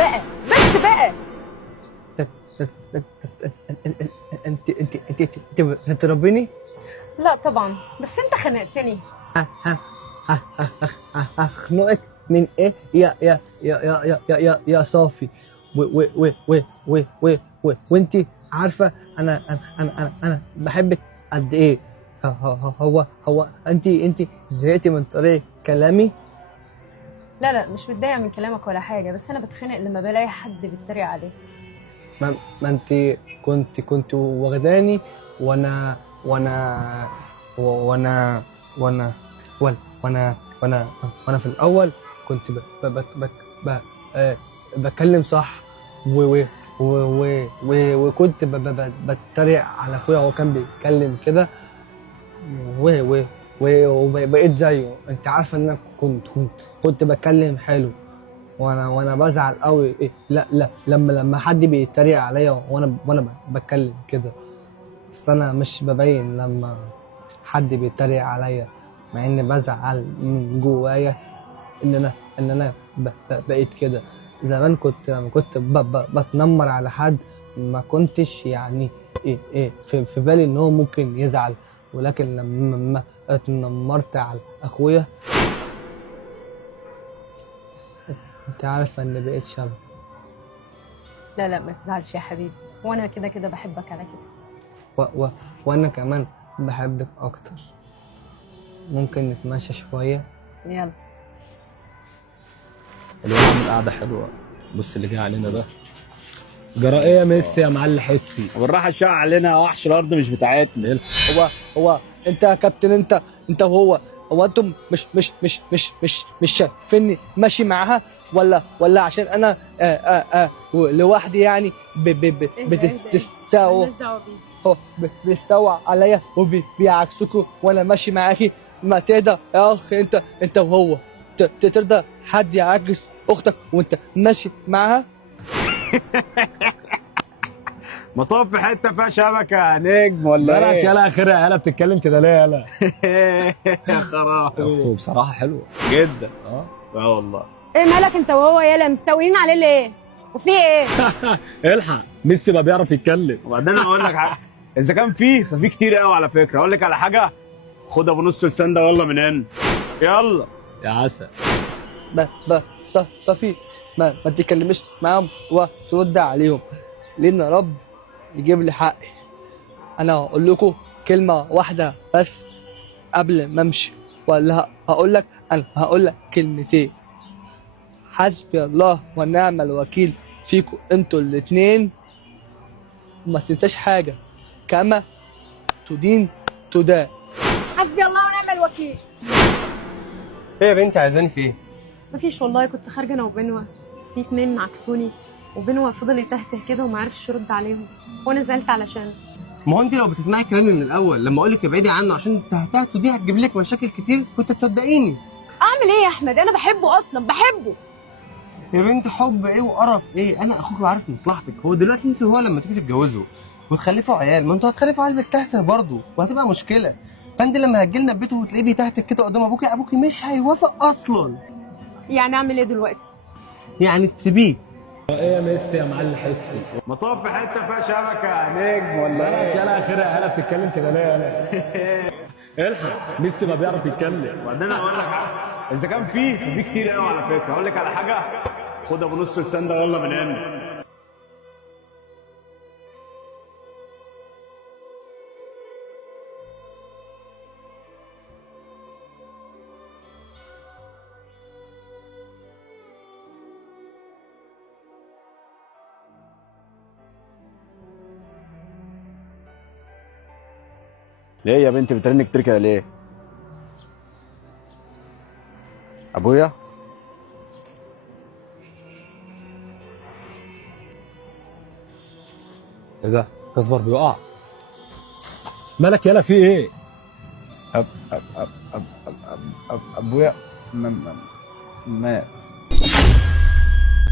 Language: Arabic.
بقى بس بقى. انت بتضربيني؟ لا طبعا، بس انت خنقتني. هخنقك من ايه يا صافي؟ وانت عارفه انا بحبك قد ايه. هو انت زهقتي من طريقه كلامي؟ لا لا، مش متضايقه من كلامك ولا حاجه، بس انا بتخنق لما بلاقي حد بيتريق عليك. ما انت كنت واخداني وانا وانا وانا وانا وانا وانا وانا وانا في الاول كنت بتكلم صح وكنت بتريق على اخويا وهو كان بيتكلم كده وبقيت زيه. انت عارفه ان انا كنت بتكلم حلو وانا بزعل قوي. إيه؟ لا لما حد بيتريق عليا وانا بتكلم كده. بس انا مش ببين لما حد بيتريق عليا، مع اني بزعل من جوايا ان انا بقيت كده. زمان لما كنت بتنمر على حد ما كنتش يعني إيه في بالي ان هو ممكن يزعل، ولكن لما اتنمرت على اخويا انت عارفه ان بقيت شبه. لا لا، ما تزعلش يا حبيبي، وانا كده كده بحبك على كده. وانا كمان بحبك اكتر. ممكن نتمشى شويه؟ يلا. الواد عامل قعده حلوه. بص اللي جاي علينا ده جرى ايه يا ميسي يا معلم حسي؟ بالراحه شاع علينا يا وحش، الارض مش بتاعتنا. هو انت يا كابتن، انت هو انتم مش شايفيني ماشي معاها ولا عشان انا لوحدي يعني بتستوى مالناش دعوه بيه. هو بيستوى عليا وبيعكسكوا وانا ماشي معاكي. ما تهدى يا اخ انت وهو. ترضى حد يعكس اختك وانت ماشي معاها؟ مطاف في حته فيها شبكه يا نجم ولا مالك ايه؟ يالا اخرها يالا بتتكلم كده ليه يالا؟ يا خرابي اخته بصراحه حلوه جدا. اه والله. ايه مالك انت وهو يالا مستويين عليه ليه؟ وفي ايه؟ الحق ميسي بقى بيعرف يتكلم. وبعدين اقول لك حاجه، اذا كان فيه ففي كتير قوي على فكره. اقول لك على حاجه، خد ابو نص لسان ده يلا من هنا. يلا يا عسل. صفي ما تتكلمش معاهم وترد عليهم، لان رب يجيب لي حقي. انا هقول لكم كلمه واحده بس قبل ما امشي، ولا هقول لك كلمتين. حسبي الله ونعم الوكيل فيكم انتوا الاتنين. وما تنساش حاجه، كما تدين تدان. حسبي الله ونعم الوكيل. ايه يا بنتي عايزاني في ايه؟ مفيش والله، كنت خارجه انا وبنوه، في اتنين عكسوني وبنوه فضل يتهته كده وما عرفش يرد عليهم، وانا زعلت علشانه. ما هو انت لو بتسمعي كلامي من الاول لما اقول لك ابعدي عنه عشان تهتهته دي هتجيب لك مشاكل كتير كنت تصدقيني. اعمل ايه يا احمد؟ انا بحبه اصلا، بحبه. يا بنتي حب ايه وقرف ايه؟ انا اخوك بعرف مصلحتك. هو دلوقتي انت وهو لما تيجي تتجوزوا وتخلفوا عيال، ما انتوا هتخلفوا عيال بالتهته برضه وهتبقى مشكله. فانت لما هتجيلنا البيت وتلاقيه بيتهتك كده قدام ابوكي مش هيوافق اصلا. يعني اعمل ايه دلوقتي؟ يعني تسيبيه. ايه يا ميسي يا معلم حسي؟ مطاف في حته فيها شبكه يا نجم ولا مالك ايه؟ يالا اخرها يالا بتتكلم كده ليه يالا؟ الحق ميسي بقى بيعرف يتكلم. وبعدين اقول لك حاجه، اذا كان فيه ففي كتير قوي على فكره. اقول لك على حاجه، خد ابو نص لسان ده يلا من هنا. ليه يا بنتي بترنك كتير كده ليه؟ ابويا؟ ايه ده؟ كزبر بيقع. مالك يالا في ايه؟ ابويا مات.